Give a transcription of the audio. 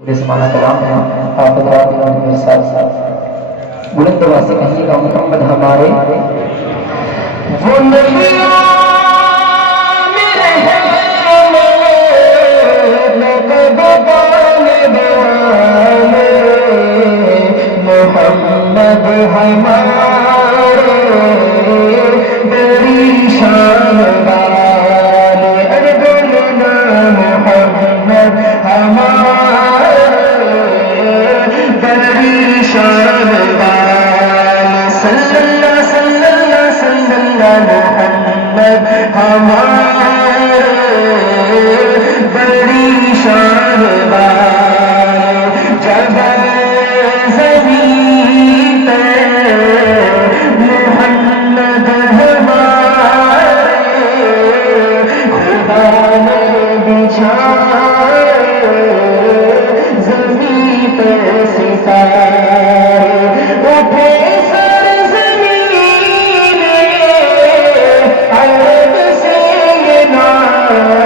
پورے زمانہ کلام ہے آپ حضرات میرے ساتھ بلند آواز سے کہیے گا محمد ہمارے وہ نبیوں میں محمد ہمارے بڑی شان والے ارے بولنا محمد ہمارے بڑی شان والے صلی اللہ صلی اللہ صلی اللہ محمد ہمارے بڑی شان والے جب زمین پہ محمد ہمارے خدا نے بچھائے زمین پہ ستارے اٹھے سرزمین عرب سے یہ نام